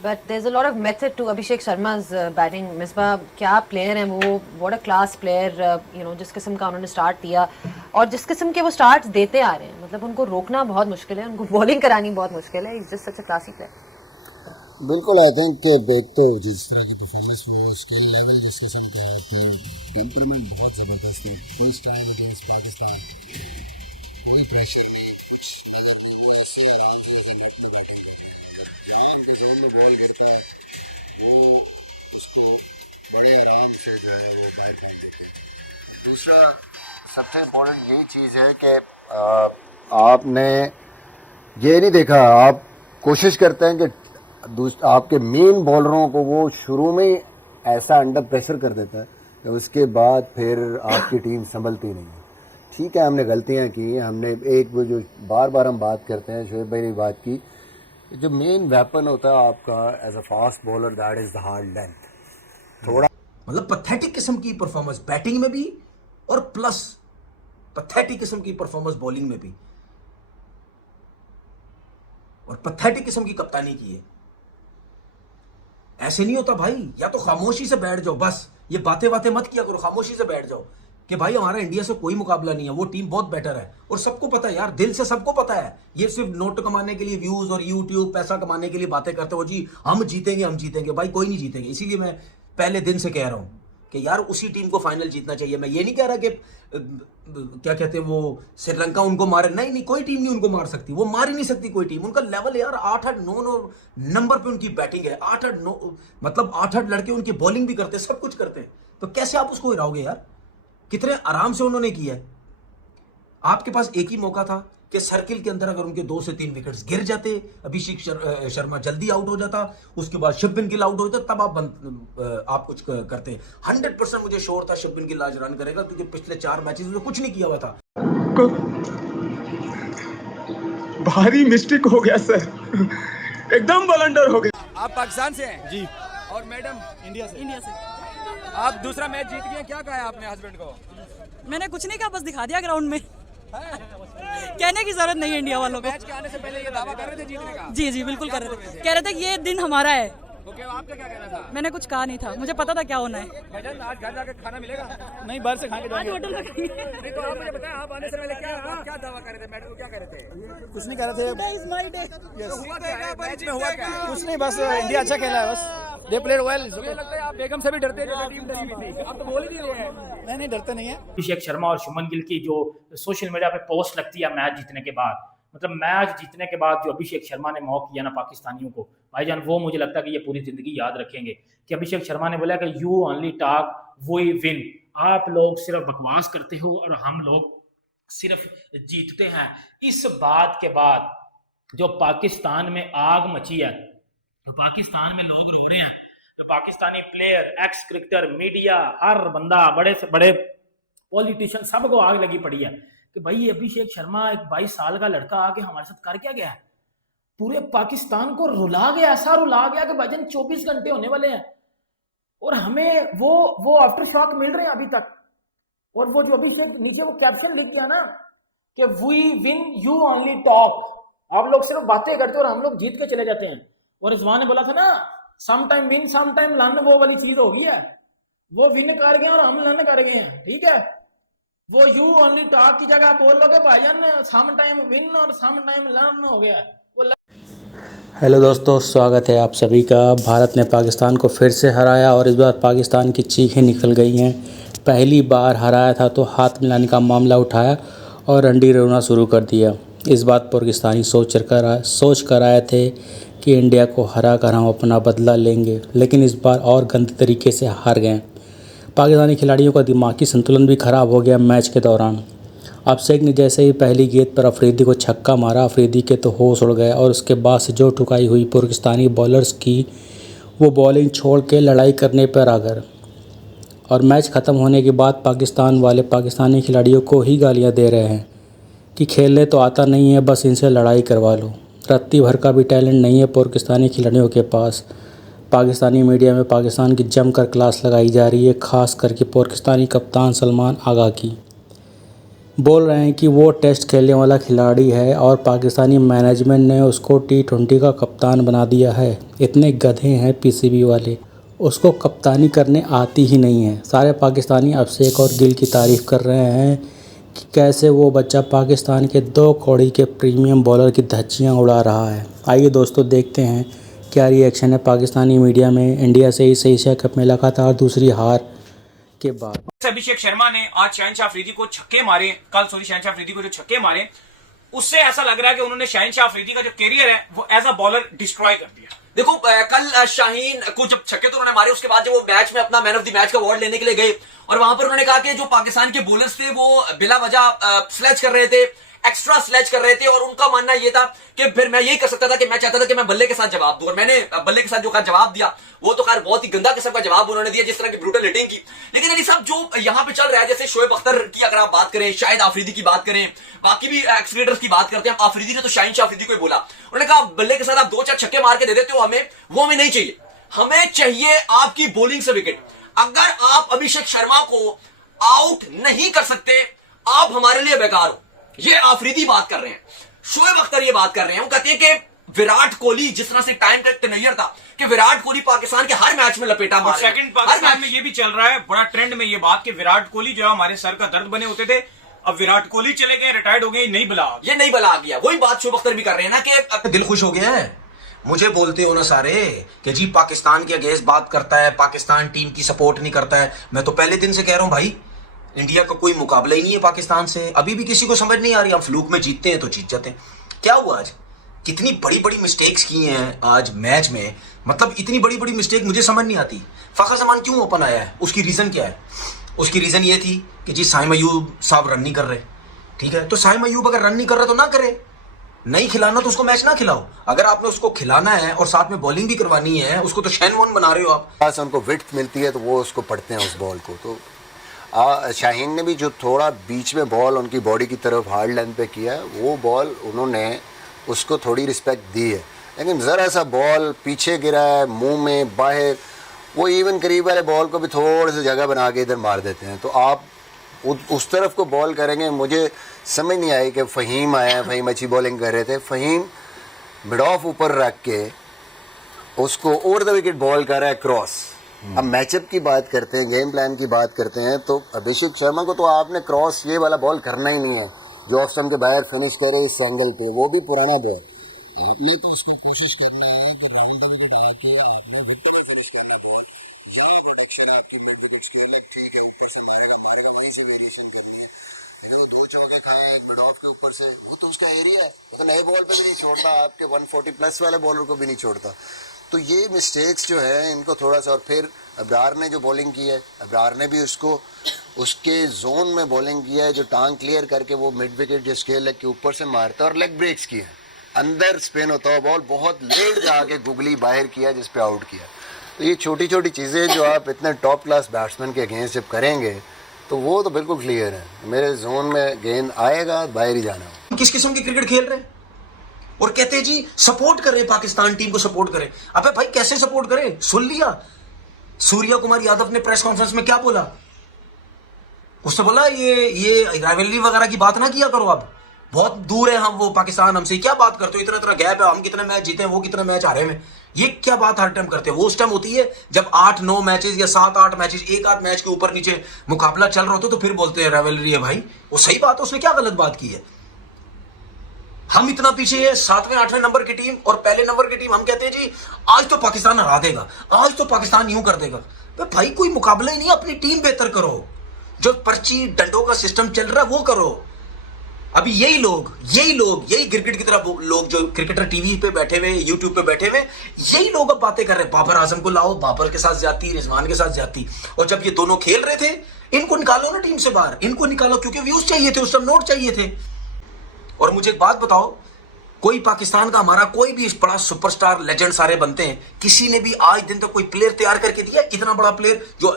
But there's a lot of method to Abhishek Sharma's batting. Misbah क्या player हैं वो, what a class player, जिस किस्म का उन्होंने स्टार्ट दिया और जिस किस्म के वो स्टार्ट्स देते आ रहे हैं, मतलब उनको रोकना बहुत मुश्किल है, उनको बॉलिंग करानी बहुत मुश्किल है. He's just such a classy player. बिल्कुल आई थिंक कि एक तो जिस तरह की परफॉर्मेंस वो स्किल लेवल जिस किस्म का है, फिर टेम्परामेंट बहुत ज़बरदस्त है. फर्स्ट टाइम अगेंस्ट पाकिस्तान कोई प्रेशर नहीं, कुछ अगर वो ऐसे आराम से जैसे नेट में बैठे जहाँ उनके जोन में बॉल गिरता है वो उसको बड़े आराम से जो है वो बाहर कर देते हैं. दूसरा सबसे इम्पोर्टेंट यही चीज़ है कि आपने ये नहीं देखा, आप कोशिश करते हैं कि आपके मेन बॉलरों को वो शुरू में ही ऐसा अंडर प्रेशर कर देता है कि उसके बाद फिर आपकी टीम संभलती नहीं है. ठीक है, हमने गलतियां की, हमने एक वो जो बार बार हम बात करते हैं, शोएब भाई ने बात की, जो मेन वेपन होता है आपका as a fast bowler that is the hard length. थोड़ा मतलब पैथेटिक किस्म की परफॉर्मेंस बैटिंग में भी और प्लस पैथेटिक किस्म की परफॉर्मेंस बॉलिंग में भी, और पैथेटिक किस्म की कप्तानी की है. ऐसे नहीं होता भाई, या तो खामोशी से बैठ जाओ, बस ये बातें बातें मत किया करो, खामोशी से बैठ जाओ कि भाई हमारा इंडिया से कोई मुकाबला नहीं है, वो टीम बहुत बेटर है. और सबको पता है यार, दिल से सबको पता है. ये सिर्फ नोट कमाने के लिए, व्यूज और यूट्यूब पैसा कमाने के लिए बातें करते हो जी, हम जीतेंगे हम जीतेंगे. भाई कोई नहीं जीतेंगे. इसीलिए मैं पहले दिन से कह रहा हूं कि यार उसी टीम को फाइनल जीतना चाहिए. मैं ये नहीं कह रहा कि क्या कहते हैं वो श्रीलंका उनको मारे, नहीं नहीं, कोई टीम नहीं उनको मार सकती, वो मार ही नहीं सकती कोई टीम. उनका लेवल यार 8-8-9 नंबर पे उनकी बैटिंग है. 8-8-9 मतलब 8-8 लड़के उनकी बॉलिंग भी करते, सब कुछ करते हैं. तो कैसे आप उसको हिराओगे यार? कितने आराम से उन्होंने किया है. आपके पास एक ही मौका था कि सर्किल के अंदर अगर उनके 2 से 3 विकेट्स गिर जाते, अभिषेक शर्मा जल्दी आउट हो जाता, उसके बाद शुभमन गिल आउट हो जाता, तब आप कुछ करते. 100% मुझे श्योर था शुभमन गिल आज रन करेगा, क्योंकि पिछले 4 मैचेस में कुछ नहीं किया हुआ था. भारी मिस्टेक हो गया सर, एकदम ब्लंडर हो गया. आप पाकिस्तान से हैं जी, और मैडम इंडिया से. आप दूसरा मैच जीत गए, क्या कहा है आपने हस्बैंड को? मैंने कुछ नहीं कहा, बस दिखा दिया ग्राउंड में. कहने की जरूरत नहीं है इंडिया वालों को. मैच के आने से पहले ये दावा कर रहे थे जीतने का? जी जी बिल्कुल कर रहे थे, कह रहे थे कि ये दिन हमारा है. ओके, आपका क्या कहना था? मैंने कुछ कहा नहीं था, मुझे पता था क्या होना है. भाईजान आज घर जाकर खाना मिलेगा? नहीं, बाहर से खा के जाएंगे. होटल में खाएंगे. नहीं तो आप मुझे बताएं, आप आने से पहले क्या दावा कर रहे थे? मैडम को क्या कह रहे थे? कुछ नहीं कर रहे थे. Today is my day. तो हुआ क्या है? मैच में हुआ क्या? कुछ नहीं, बस इंडिया अच्छा खेला है, बस दे प्लेड वेल. मुझे लगता है आप बेगम से भी डरते हैं, जैसे टीम डरी हुई थी. आप तो बोल ही नहीं रहे हैं. नहीं डरते नहीं है. अभिषेक शर्मा और शुभमन गिल की जो सोशल मीडिया पे पोस्ट लगती है मैच जीतने के बाद, मतलब मैच जीतने के बाद जो अभिषेक शर्मा ने मौका किया ना पाकिस्तानियों को, भाईजान वो मुझे लगता है कि ये पूरी जिंदगी याद रखेंगे. कि अभिषेक शर्मा ने बोला कि you only talk we win, आप लोग सिर्फ बकवास करते हो और हम लोग सिर्फ जीतते हैं. इस बात के बाद जो पाकिस्तान में आग मची है, तो पाकिस्तान में लोग रो रहे हैं, तो Pakistani player, ex cricketer, media, हर बंदा, बड़े से बड़े पॉलिटिशियन, सबको आग लगी पड़ी है कि भाई ये अभिषेक शर्मा एक 22 साल का लड़का आके हमारे साथ कर क्या गया है. पूरे पाकिस्तान को रुला गया, ऐसा रुला गया कि भाईजान 24 घंटे होने वाले हैं और हमें वो आफ्टर शॉक मिल रहे हैं अभी तक. और वो जो अभिषेक नीचे वो कैप्शन लिख दिया ना कि we win you only talk, आप लोग सिर्फ बातें करते हो और हम लोग जीत के चले जाते हैं. और रिजवान ने बोला था ना, some time win some time learn, वो वाली चीज हो गई है. वो विन कर गए और हम लन कर गए हैं. ठीक है, वो यू ओनली टॉक की जगह बोल लोगे भाईजान सम टाइम विन और सम टाइम लन हो गया. हेलो दोस्तों, स्वागत है आप सभी का. भारत ने पाकिस्तान को फिर से हराया और इस बार पाकिस्तान की चीखें निकल गई हैं. पहली बार हराया था तो हाथ मिलाने का मामला उठाया और रंडी रोना शुरू कर दिया. इस बात पाकिस्तानी सोच कर आए थे कि इंडिया को हरा कर हम अपना बदला लेंगे, लेकिन इस बार और गंदे तरीके से हार गए. पाकिस्तानी खिलाड़ियों का दिमागी संतुलन भी ख़राब हो गया मैच के दौरान. अभिषेक ने जैसे ही पहली गेंद पर अफरीदी को छक्का मारा, अफरीदी के तो होश उड़ गए और उसके बाद से जो ठुकाई हुई पाकिस्तानी बॉलर्स की, वो बॉलिंग छोड़ के लड़ाई करने पर आ गए. और मैच ख़त्म होने के बाद पाकिस्तान वाले पाकिस्तानी खिलाड़ियों को ही गालियां दे रहे हैं कि खेलने तो आता नहीं है, बस इनसे लड़ाई करवा लो. रत्ती भर का भी टैलेंट नहीं है पाकिस्तानी खिलाड़ियों के पास. पाकिस्तानी मीडिया में पाकिस्तान की जमकर क्लास लगाई जा रही है, ख़ास करके पाकिस्तानी कप्तान सलमान आगा की. बोल रहे हैं कि वो टेस्ट खेलने वाला खिलाड़ी है और पाकिस्तानी मैनेजमेंट ने उसको T20 का कप्तान बना दिया है। इतने गधे हैं पीसीबी वाले, उसको कप्तानी करने आती ही नहीं है। सारे पाकिस्तानी अभिषेक और गिल की तारीफ़ कर रहे हैं कि कैसे वो बच्चा पाकिस्तान के 2 कौड़ी के प्रीमियम बॉलर की धज्जियाँ उड़ा रहा है। आइए दोस्तों देखते हैं क्या रिएक्शन है पाकिस्तानी मीडिया में इंडिया से इस एशिया कप में लगातार दूसरी हार के बाद। अभिषेक शर्मा ने आज शहनशाह अफरीदी को छक्के मारे, शहनशाह अफरीदी को जो छक्के मारे, उससे ऐसा लग रहा है कि उन्होंने शहनशाह अफरीदी का जो कैरियर है वो एज अ बॉलर डिस्ट्रॉय कर दिया। देखो कल शाहीन को जब छक्के तो उन्होंने मारे, उसके बाद जब वो मैच में अपना मैन ऑफ द मैच का अवार्ड लेने के लिए गए और वहां पर उन्होंने कहा कि जो पाकिस्तान के बॉलर्स थे वो बिला वजह स्लेज कर रहे थे, एक्स्ट्रा स्लेज कर रहे थे, और उनका मानना यह था कि फिर मैं यही कर सकता था कि मैं चाहता था कि मैं बल्ले के साथ जवाब दूं, और मैंने बल्ले के साथ जो जवाब दिया वो तो खैर बहुत ही गंदा किस्म का जवाब उन्होंने दिया, जिस तरह की ब्रूटल हिटिंग की। लेकिन अली साहब जो यहाँ पे चल रहा है, जैसे शोएब अख्तर की अगर आप बात करें, शाहिद आफरीदी की बात करें, बाकी भी एक्सक्रीडर्स की बात करते हैं, आफरीदी ने तो शहनशाह अफरीदी को ही बोला, उन्होंने कहा बल्ले के साथ आप 2-4 छक्के मार के दे देते हो हमें, वो हमें नहीं चाहिए, हमें चाहिए आपकी बॉलिंग से विकेट। अगर आप अभिषेक शर्मा को आउट नहीं कर सकते, आप हमारे लिए बेकार हो। ये आफरीदी बात कर रहे हैं, शोएब अख्तर ये बात कर रहे हैं। वो कहते हैं कि विराट कोहली जिस तरह से टाइम का तनय्यर था कि विराट कोहली पाकिस्तान के हर मैच में लपेटा मार, सेकंड पाकिस्तान में ये भी चल रहा है बड़ा ट्रेंड में ये बात कि विराट कोहली जो है हमारे सर का दर्द बने होते थे, अब विराट कोहली चले गए, रिटायर्ड हो गए, नहीं बला आ गया। वही बात शोएब अख्तर भी कर रहे हैं ना कि दिल खुश हो गया है। मुझे बोलते हो ना सारे कि जी पाकिस्तान के अगेंस्ट बात करता है, पाकिस्तान टीम की सपोर्ट नहीं करता है। मैं तो पहले दिन से कह रहा हूं भाई, इंडिया का कोई मुकाबला ही नहीं है पाकिस्तान से। अभी भी किसी को समझ नहीं आ रही, हम फ्लूक में जीतते हैं तो जीत जाते हैं। क्या हुआ आज, कितनी बड़ी बड़ी मिस्टेक्स की हैं आज मैच में, मतलब इतनी बड़ी बड़ी मिस्टेक मुझे समझ नहीं आती। फखर जमान क्यों ओपन आया है, उसकी रीजन क्या है? उसकी रीजन ये थी कि जी साइम अयूब साहब रन नहीं कर रहे। ठीक है, तो साइम अयूब अगर रन नहीं कर रहा तो ना करे, नहीं खिलाना तो उसको मैच ना खिलाओ। अगर आपने उसको खिलाना है और साथ में बॉलिंग भी करवानी है, उसको तो शैन वॉन बना रहे हो आप। पास उनको विड्थ मिलती है तो वो उसको पढ़ते हैं उस बॉल को। तो शाहीन ने भी जो थोड़ा बीच में बॉल उनकी बॉडी की तरफ हार्ड लाइन पे किया है, वो बॉल उन्होंने उसको थोड़ी रिस्पेक्ट दी है। लेकिन ज़रा सा बॉल पीछे गिरा है, मुंह में बाहर, वो इवन करीब वाले बॉल को भी थोड़ी सी जगह बना के इधर मार देते हैं। तो आप उस तरफ को बॉल करेंगे। मुझे समझ नहीं आई कि फ़हीम आया, फ़हीम अच्छी बॉलिंग कर रहे थे, फ़हीम मिड ऑफ ऊपर रख के उसको ओवर द विकेट बॉल कर रहा है क्रॉस। अब मैचअप की बात करते हैं, गेम प्लान की बात करते हैं, तो अभिषेक शर्मा को तो आपने क्रॉस ये वाला बॉल करना ही नहीं है जो ऑफ स्टंप के बाहर फिनिश करे इस एंगल पे, वो भी पुराना बॉल। आपने तो उसको कोशिश करना है कि राउंड द विकेट आके आपने विकेट में फिनिश करना है बॉल। यहाँ प्रोटेक्शन है आपकी मिड विकेट स्क्वायर लेग, ठीक है, ऊपर से मारेगा वहीं से वेरिएशन करनी है। वो 2 चौके खाए एक मिड ऑफ के ऊपर से, वो तो उसका एरिया है, वो तो नए बॉल पे भी नहीं छोड़ता, आपके 140 प्लस वाले बॉलर को भी नहीं छोड़ता। तो ये मिस्टेक्स जो है इनको थोड़ा सा, और फिर अब्रार ने जो बॉलिंग की है, अब्रार ने भी उसको उसके जोन में बॉलिंग किया है, जो टांग क्लियर करके वो मिड विकेट जो स्क्वायर लेग के ऊपर से मारता है, और लेग ब्रेक्स किया है, अंदर स्पिन होता है बॉल, बहुत लेट जाके गुगली बाहर किया जिस पे आउट किया। तो ये छोटी छोटी चीज़ें जो आप इतने टॉप क्लास बैट्समैन के अगेंस्ट जब करेंगे तो वो तो बिल्कुल क्लियर है, मेरे जोन में गेंद आएगा बाहर ही जाना। किस किस्म की क्रिकेट खेल रहे हैं और कहते हैं जी सपोर्ट कर रहे हैं, पाकिस्तान टीम को सपोर्ट करें। अबे भाई कैसे सपोर्ट करें? सुन लिया सूर्या कुमार यादव ने प्रेस कॉन्फ्रेंस में क्या बोला? उसने बोला ये राइवलरी वगैरह की बात ना किया करो, अब बहुत दूर है हम, वो पाकिस्तान हमसे क्या बात करते हो, इतना गैप है, हम कितने मैच जीते हैं, वो कितने मैच हारे हैं। ये क्या बात हर टाइम करते हैं? वो उस टाइम होती है जब 8-9 मैचेस या 7-8 मैचेस, एक आध मैच के ऊपर नीचे मुकाबला चल रहा होता तो फिर बोलते हैं राइवलरी है। भाई वो सही बात है, उसने क्या गलत बात की है? हम इतना पीछे है 7वें-8वें नंबर की टीम और पहले नंबर की टीम, हम कहते हैं जी आज तो पाकिस्तान हरा देगा, आज तो पाकिस्तान यूं कर देगा। तो भाई कोई मुकाबला ही नहीं, अपनी टीम बेहतर करो, जो पर्ची डंडों का सिस्टम चल रहा है वो करो। अभी यही लोग यही क्रिकेट की तरफ लोग जो क्रिकेटर टीवी पे बैठे हुए, यूट्यूब पे बैठे हुए, यही लोग अब बातें कर रहे हैं, बाबर आजम को लाओ, बाबर के साथ जाती, रिजवान के साथ जाती। और जब ये दोनों खेल रहे थे, इनको निकालो ना टीम से बाहर, इनको निकालो, क्योंकि व्यूज चाहिए थे उस समय, नोट चाहिए थे। और मुझे एक बात बताओ, कोई पाकिस्तान का हमारा कोई भी बड़ा सुपरस्टार लेजेंड सारे बनते हैं, किसी ने भी आज दिन तक कोई प्लेयर तैयार करके दिया? इतना बड़ा प्लेयर जो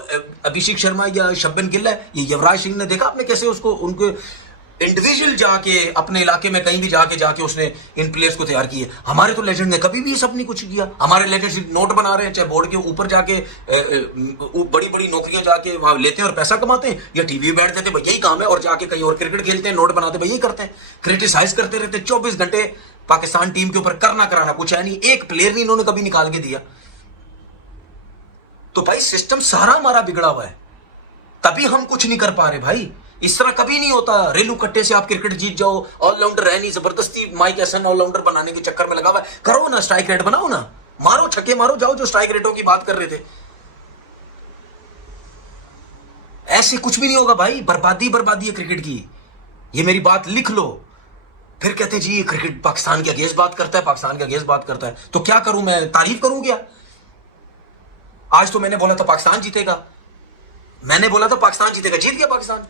अभिषेक शर्मा या शब्बन गिल है, ये युवराज सिंह ने देखा आपने कैसे उसको, उनके इंडिविजुअल जाके अपने इलाके में कहीं भी जाके उसने इन प्लेयर्स को तैयार किए। हमारे तो लेजेंड ने कभी भी ये सब नहीं कुछ किया। हमारे लेजेंड नोट बना रहे हैं, चाहे बोर्ड के ऊपर जाके बड़ी बड़ी नौकरियां जाके वहां लेते हैं और पैसा कमाते हैं, या टीवी बैठ जाते भाई यही काम है, और जाके कहीं और क्रिकेट खेलते हैं, नोट बनाते भाई यही करते हैं, क्रिटिसाइज करते रहते 24 घंटे पाकिस्तान टीम के ऊपर। करना कराना कुछ है नहीं, एक प्लेयर नहीं इन्होंने कभी निकाल के दिया। तो भाई सिस्टम सारा हमारा बिगड़ा हुआ है, तभी हम कुछ नहीं कर पा रहे भाई। इस तरह कभी नहीं होता रेलू कट्टे से आप क्रिकेट जीत जाओ। ऑलराउंडर है नहीं, जबरदस्ती माइक एसन ऑलराउंडर बनाने के चक्कर में लगा हुआ है। करो ना, स्ट्राइक रेट बनाओ ना, मारो छक्के मारो, जाओ जो स्ट्राइक रेटों की बात कर रहे थे। ऐसे कुछ भी नहीं होगा भाई, बर्बादी बर्बादी है क्रिकेट की। ये मेरी बात लिख लो। फिर कहते जी ये क्रिकेट पाकिस्तान के अगेंस्ट बात करता है, पाकिस्तान के अगेंस्ट बात करता है। तो क्या करूं मैं, तारीफ करूं क्या? आज तो मैंने बोला था पाकिस्तान जीतेगा, मैंने बोला था पाकिस्तान जीतेगा, जीत गया पाकिस्तान।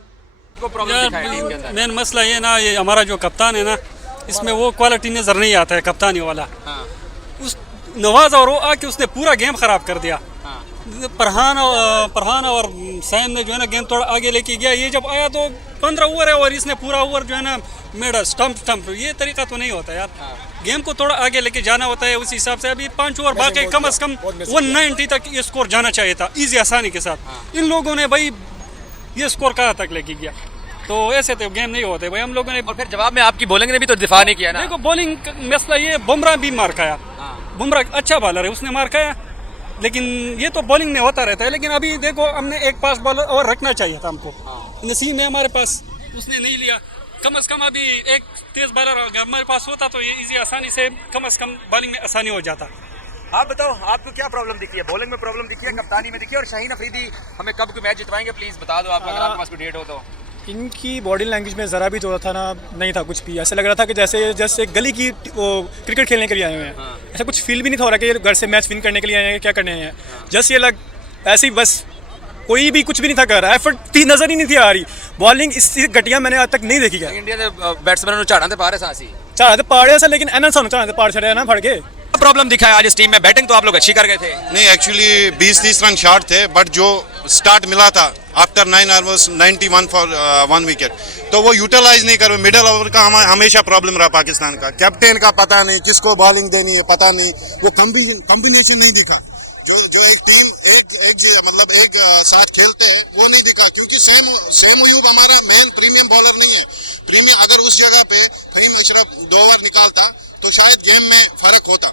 मेन मसला ये ना, ये हमारा जो कप्तान है ना, इसमें वो क्वालिटी नजर नहीं आता है कप्तानी वाला। उस नवाज और वो आके उसने पूरा गेम खराब कर दिया। फरहान और सैम ने जो है ना गेम थोड़ा आगे लेके गया। ये जब आया तो 15 ओवर है और इसने पूरा ओवर जो है ना मेरा स्टंप। ये तरीका तो नहीं होता यार, गेम को थोड़ा आगे लेके जाना होता है। उस हिसाब से अभी 5 ओवर बाकी, कम से कम 190 तक ये स्कोर जाना चाहिए था इजी आसानी के साथ। इन लोगों ने भाई ये स्कोर कहाँ तक लेके गया, तो ऐसे तो गेम नहीं होते भाई। हम लोगों ने और फिर जवाब में आपकी बॉलिंग ने भी तो दिफा नहीं किया ना। देखो बॉलिंग मसला ये, बुमराह भी मार खाया। बुमराह अच्छा बॉलर है, उसने मार खाया, लेकिन ये तो बॉलिंग में होता रहता है। लेकिन अभी देखो हमने एक पास बॉलर और रखना चाहिए था हमको, नसीब में हमारे पास उसने नहीं लिया। कम से कम अभी एक तेज बॉलर हमारे पास होता तो ये इजी आसानी से कम बॉलिंग में आसानी हो जाता। आप बताओ, आपको क्या प्रॉब्लम दिखी है? बॉलिंग में प्रॉब्लम दिखी है, कप्तानी में दिखी है? और शाहीन अफरीदी हमें कब मैच जितवाएंगे प्लीज बता दो आप, अगर आपके पास कोई डेट हो तो। इनकी बॉडी लैंग्वेज में ज़रा भी जो था ना, नहीं था कुछ भी। ऐसा लग रहा था कि जैसे गली की वो क्रिकेट खेलने के लिए आए हुए हैं। ऐसा कुछ फील भी नहीं था हो रहा कि ये घर से मैच विन करने के लिए आए हैं, क्या करने हैं। जस्ट ये लग ऐसे ही, बस कोई भी कुछ भी नहीं था कर रहा। एफर्ट थी नज़र ही नहीं थी आ रही। बॉलिंग इससे घटिया मैंने आज तक नहीं देखी है। इंडिया के बैट्समैन झाड़ा थे पारे सांसी झाड़ा तो पाड़े ऐसा, लेकिन एनएल सानू झाड़ा पाड़ छड़े ना फड़ के। प्रॉब्लम दिखा है आज इस टीम में? बैटिंग तो आप लोग अच्छी कर गए थे। नहीं, एक्चुअली 20-30 रन शॉट थे, बट जो स्टार्ट मिला था आफ्टर 9 ओवर्स 91 फॉर 1 विकेट, तो वो यूटिलाइज नहीं कर। मिडिल ओवर का हमेशा प्रॉब्लम रहा पाकिस्तान का। कैप्टन का पता नहीं, किसको बॉलिंग देनी है पता नहीं, वो कॉम्बिनेशन नहीं दिखा। जो एक टीम एक साथ खेलते हैं वो नहीं दिखा, क्योंकि सैम अयूब हमारा मेन प्रीमियम बॉलर नहीं है। प्रीमियम अगर उस जगह पे फहीम अशरफ 2 ओवर निकालता तो शायद गेम में फर्क होता।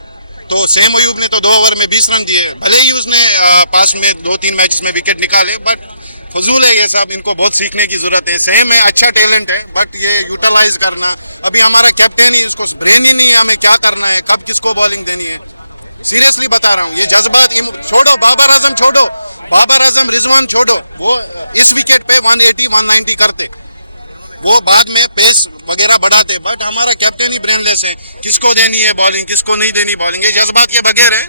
तो सैम अयूब ने तो 2 ओवर में 20 रन दिए, भले ही उसने पास में 2-3 मैचेस में विकेट निकाले, बट फजूल है ये सब। इनको बहुत सीखने की जरूरत है। सैम है, अच्छा टैलेंट है, बट ये यूटिलाइज करना। अभी हमारा कैप्टन ही, इसको ब्रेन ही नहीं, हमें क्या करना है, कब किसको बॉलिंग देनी है। सीरियसली बता रहा हूँ, ये जज्बात छोड़ो। बाबर आजम छोड़ो, बाबर आजम रिजवान छोड़ो, वो इस विकेट पे 180-190 करते, वो बाद में पेस वगैरह बढ़ाते। बट हमारा कैप्टन ही ब्रेनलेस है, किसको देनी है बॉलिंग, किसको नहीं देनी बॉलिंग, ये जज्बात के बगैर है।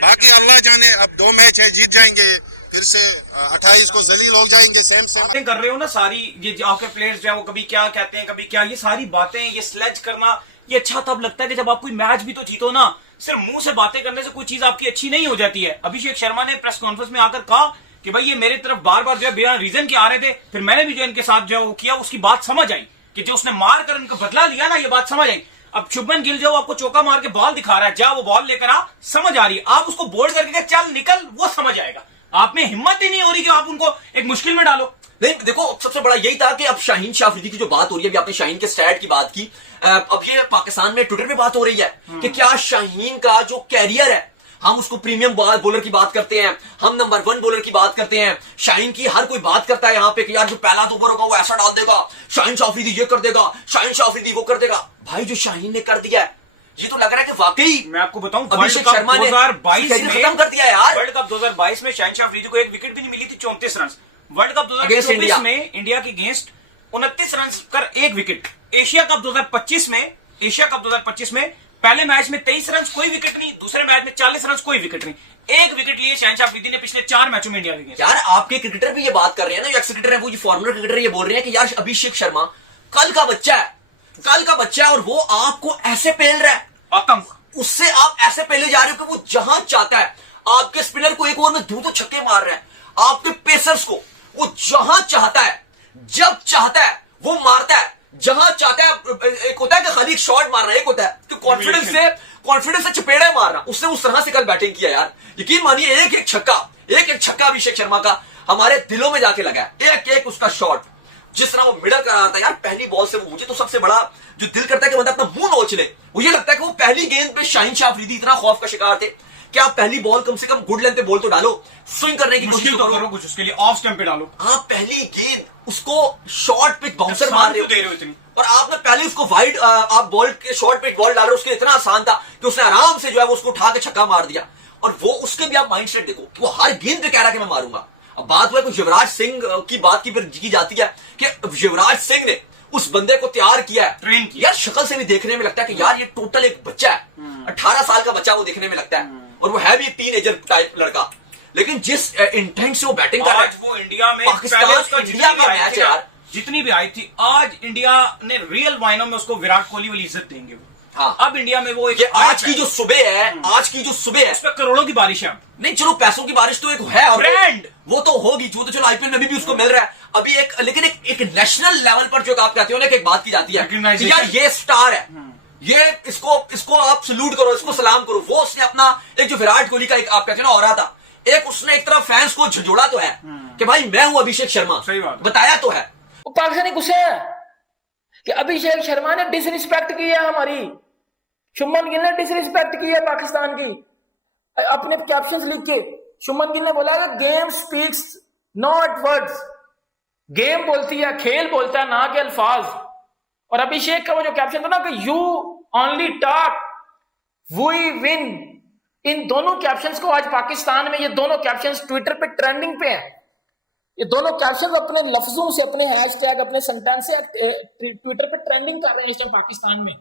बाकी अल्लाह जाने, अब 2 मैच है, जीत जाएंगे, फिर से 28 को जलील हो जाएंगे। सेम बातें कर रहे हो ना सारी, ये आपके प्लेयर्स जो है वो कभी क्या कहते हैं, कभी क्या, ये सारी बातें, ये स्लेज करना, ये अच्छा तब लगता है कि जब आप कोई मैच भी तो जीतो ना। सिर्फ मुंह से बातें करने से कोई चीज आपकी अच्छी नहीं हो जाती है। अभिषेक शर्मा ने प्रेस कॉन्फ्रेंस में आकर कहा कि भाई ये मेरे तरफ बार बार जो है बिना रीजन के आ रहे थे, फिर मैंने भी जो इनके साथ जो किया उसकी बात समझ आई, कि जो उसने मार कर इनका बदला लिया ना, ये बात समझ आई। अब शुभमन गिल जो आपको चौका मार के बॉल दिखा रहा है, जा वो बॉल लेकर आ, समझ आ रही है। आप उसको बोल्ड करके चल निकल, वो समझ आएगा। आप में हिम्मत ही नहीं हो रही कि आप उनको एक मुश्किल में डालो। नहीं देखो, सबसे बड़ा यही था कि अब शाहीन शाह अफरीदी की जो बात हो रही है, अभी आपने शाहीन के स्टैट की बात की, अब ये पाकिस्तान में ट्विटर पे बात हो रही है कि क्या शाहीन का जो कैरियर है, हम उसको प्रीमियम बॉलर की बात करते हैं, हम नंबर 1 बॉलर की बात करते हैं। शाहीन की हर कोई बात करता है यहाँ पे कि यार जो पहला ओवर होगा वो ऐसा डाल देगा, शाहीन शाह अफरीदी ये कर देगा, शाहीन शाह अफरीदी वो कर देगा। भाई जो शाहीन ने कर दिया है, ये तो लग रहा है कि वाकई मैं आपको बताऊं, अभिषेक शर्मा ने 2022 में खत्म कर दिया यार। वर्ल्ड कप 2022 में शाहीन शाह अफरीदी को एक विकेट भी नहीं मिली थी, 34 रन। वर्ल्ड कप अगेंस्ट 2024 में इंडिया के अगेंस्ट 29 रन कर 1 विकेट। एशिया कप 2025 में पहले मैच में 23 रन कोई विकेट नहीं, दूसरे मैच में 40 रन कोई विकेट नहीं, 1 विकेट लिए शाहीन शाह अफरीदी ने पिछले 4 मैचों में इंडिया के। यार आपके क्रिकेटर भी ये बात कर रहे हैं ना, जो एक्स क्रिकेटर है, वो जो फॉर्मर क्रिकेटर ये बोल रहे हैं कि यार अभिषेक शर्मा कल का बच्चा है और वो आपको ऐसे पेल रहा है, आतंक उससे आप ऐसे पहले जा रहे हो कि वो जहां चाहता है आपके स्पिनर को एक ओवर में 2 छक्के मार रहे हैं, आपके पेसर्स को वो जहां चाहता है जब चाहता है वो मारता है, जहां चाहता है, एक होता है कि खाली शॉट मारना, एक होता है कि कॉन्फिडेंस से चपेड़ा मारना। उसने उस तरह से कल बैटिंग किया यार, यकीन मानिए एक एक छक्का अभिषेक शर्मा का हमारे दिलों में जाके लगा, एक एक उसका शॉट, जिस तरह वो मिडल कर रहा था यार पहली बॉल से। मुझे तो सबसे बड़ा जो दिल करता है कि बंदा अपना मुंह नोच ले, वो ये लगता है कि वो पहली गेंद पे शाहीन शाह अफरीदी इतना खौफ का शिकार थे कि आप पहली बॉल कम से कम गुड लेंथ पे बॉल तो डालो, स्विंग करने की कोशिश तो करो, कुछ उसके लिए ऑफ स्टंप पे डालो। आप पहली गेंद उसको शॉर्ट पिच बाउंसर मार रहे हो इतनी, और आपने पहले उसको वाइड आप बॉल के शॉर्ट पिच बॉल डाल रहे हो, उसके इतना आसान था कि उसने आराम से जो है वो उसको उठा के छक्का मार दिया। और वो उसके भी आप माइंडसेट देखो, वो हर गेंद पे कह रहा है कि मैं मारूंगा। अब बात हुआ है कि युवराज सिंह की बात की जाती है कि युवराज सिंह ने उस बंदे को तैयार किया है, ट्रेन किया। यार शक्ल से भी देखने में लगता है कि यार ये टोटल एक बच्चा है, 18 साल का बच्चा वो देखने में लगता है, और वो है भी एक टीनेजर टाइप लड़का, लेकिन जिस इंटेंट से वो बैटिंग कर रहा है, आज वो इंडिया में पाकिस्तान इंडिया का मैच है यार, जितनी भी आई थी, आज इंडिया ने रियल मायनों में उसको विराट कोहली वाली इज्जत देंगे वो। हाँ, अब इंडिया में वो आज की जो सुबह है, उस पर करोड़ों की बारिश है। नहीं चलो पैसों की बारिश तो एक है, और ब्रांड वो तो होगी, जो तो चलो आईपीएल में भी उसको मिल रहा है अभी एक, लेकिन एक नेशनल लेवल पर जो आप कहते हो ना कि एक बात की जाती है कि यार ये स्टार है, ये इसको आप सल्यूट करो, इसको सलाम करो। वो उसने अपना एक जो विराट कोहली का एक आप कहते हो ना औरा था, एक उसने एक तरफ फैंस को झंझोड़ा तो है कि भाई मैं हूं अभिषेक शर्मा, सही बात बताया तो है। वो पाकिस्तानी गुस्से हैं कि अभिषेक शर्मा ने डिसरिस्पेक्ट की है हमारी, शुभमन गिल ने डिसरिस्पेक्ट की है पाकिस्तान की। अपने कैप्शंस लिख के शुभमन गिल ने बोला कि game speaks not words, game बोलती है, खेल बोलता है, ना के अल्फाज। और अभिषेक का वो जो कैप्शन था ना कि you only talk we win, इन दोनों कैप्शंस को आज पाकिस्तान में, ये दोनों कैप्शंस ट्विटर पे ट्रेंडिंग पे हैं। ये दोनों कैप्शन अपने लफ्जों से, अपने हैशटैग, अपने सेंटेंस से ट्विटर पे ट्रेंडिंग कर रहे हैं इस टाइम पाकिस्तान में,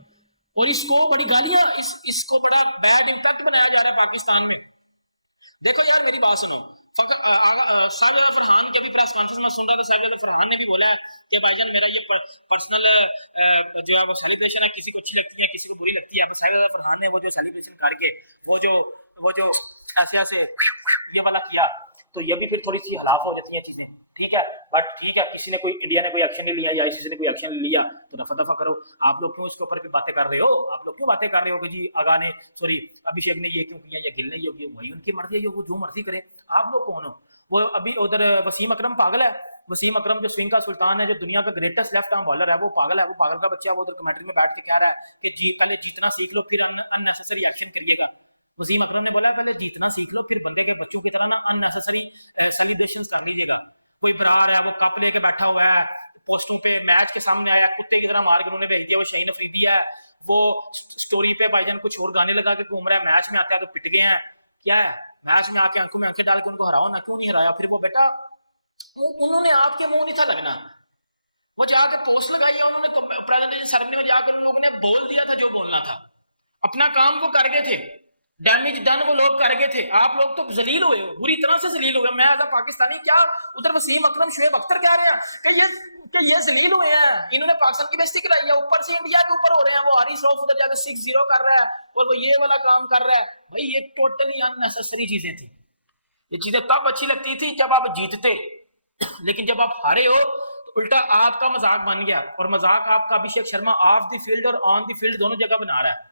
और इसको बड़ी गालियां, इसको बड़ा बैड इंपैक्ट बनाया जा रहा है पाकिस्तान में। देखो यार मेरी बात सुनो, साहिब फरहान के भी प्रेस कॉन्फ्रेंस में सुन रहा था, साहिब फरहान ने भी बोला है कि भाईजान मेरा ये पर्सनल जो है वो सेलिब्रेशन है, किसी को अच्छी लगती है किसी को बुरी लगती है। अब साहिब फरहान ने वो जो सेलिब्रेशन करके वो जो ऐसे ये वाला किया, तो ये भी फिर थोड़ी सी हलाफ हो जाती है चीजें, ठीक है। बट ठीक है, किसी ने कोई, इंडिया ने कोई एक्शन नहीं लिया या किसी ने कोई एक्शन लिया तो दफा दफा करो। आप लोग क्यों इसके ऊपर भी बातें कर रहे हो? आप लोग क्यों बातें कर रहे हो कि जी आगा ने, सॉरी अभिषेक ने ये क्यों किया या गिल ने ये किया? वही उनकी मर्जी है, वो जो मर्जी करे। आप लोग कौन हो? वो अभी उधर वसीम अकरम पागल है, वसीम अकरम जो स्विंग का सुल्तान है, जो दुनिया का ग्रेटेस्ट लेफ्ट आर्म बॉलर है, वो पागल है, वो पागल का बच्चा। वो उधर कमेंट्री में बैठ के कह रहा है कि पहले जीतना सीख लो फिर अननेसेसरी एक्शन करिएगा। वसीम अकरम ने बोला पहले जीतना सीख लो फिर बंदे के बच्चों की तरह ना अननेसेसरी सेलिब्रेशंस कर लीजिएगा। कोई बरार है, वो कप लेके बैठा हुआ है, पोस्टों पे मैच के सामने आया, कुत्ते की तरह मार के उन्होंने भेज दिया। वो शाहीन अफरीदी है, वो स्टोरी पे भाईजान कुछ और गाने लगा के घूम रहा है, मैच में आता है तो पिट गए हैं। क्या है, मैच में आके आंखों में आंखें डाल के उनको हराओ ना, क्यों नहीं हराया? फिर वो बेटा, उन्होंने आपके मुंह नहीं था लगना, वो जाके पोस्ट लगाई है उन्होंने, प्रेजेंटेशन सेरेमनी में जाकर उन लोगों ने बोल दिया था जो बोलना था, अपना काम वो कर गए थे, डैमेज डन वो लोग कर गए थे। आप लोग तो जलील हुए, बुरी तरह से जलील हुए। मैं एज अ पाकिस्तानी, क्या उधर वसीम अकरम शोएब अख्तर कह रहे हैं कि ये जलील हुए हैं, इन्होंने पाकिस्तान की बेइज्जती कराई है, ऊपर से इंडिया के ऊपर हो रहे हैं। वो हारिस रऊफ उधर जाकर 6-0 कर रहा है और वो ये वाला काम कर रहा है। भाई ये टोटली अननेसेसरी चीजें थी। ये चीजें तब अच्छी लगती थी जब आप जीतते, लेकिन जब आप हारे हो तो उल्टा आपका मजाक बन गया। और मजाक आपका Abhishek Sharma of the field और ऑन द फील्ड दोनों जगह बना रहा है।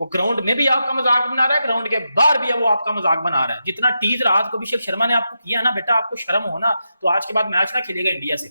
वो ग्राउंड में भी आपका मजाक बना रहा है, ग्राउंड के बाहर भी है वो आपका मजाक बना रहा है। जितना टीज रात को अभिषेक शर्मा ने आपको किया ना बेटा, आपको शर्म हो ना तो आज के बाद मैच ना खेलेगा इंडिया से।